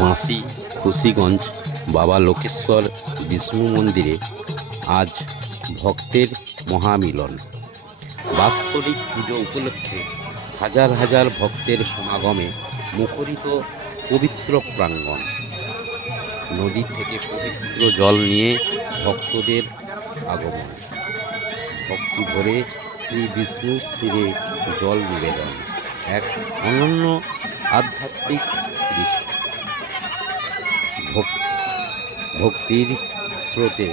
বাঁশি খুশিগঞ্জ বাবা লোকেশ্বর বিষ্ণু মন্দিরে আজ ভক্তের মহামিলন। বাৎসরিক পুজো উপলক্ষে হাজার হাজার ভক্তের সমাগমে মুখরিত পবিত্র প্রাঙ্গণ। নদী থেকে পবিত্র জল নিয়ে ভক্তদের আগমন, ভক্তি ভরে শ্রী বিষ্ণুর শিরে জল নিবেদন, এক অনন্য আধ্যাত্মিক দৃশ্য। ভক্তির স্রোতে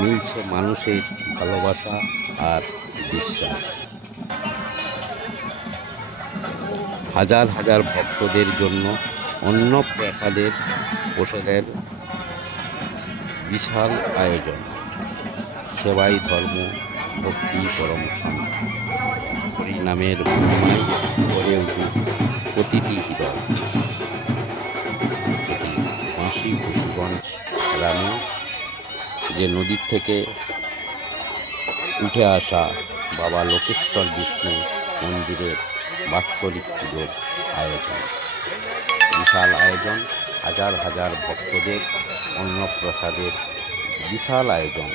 মিলছে মানুষের ভালোবাসা আর বিশ্বাস। হাজার হাজার ভক্তদের জন্য প্রসাদের বিশাল আয়োজন। সেবাই ধর্ম, ভক্তি পরম শান্তি। হরিনামের মহিমায় গড়ে উঠুক প্রতিটি হৃদয়। এটি বাঁশি খুশিগঞ্জ গ্রামে যে নদীর থেকে উঠে আসা বাবা লোকেশ্বর বিষ্ণু মন্দিরের বাৎসরিক পুজোর আয়োজন। বিশাল আয়োজন, হাজার হাজার ভক্তদের অন্নপ্রসাদের বিশাল আয়োজন।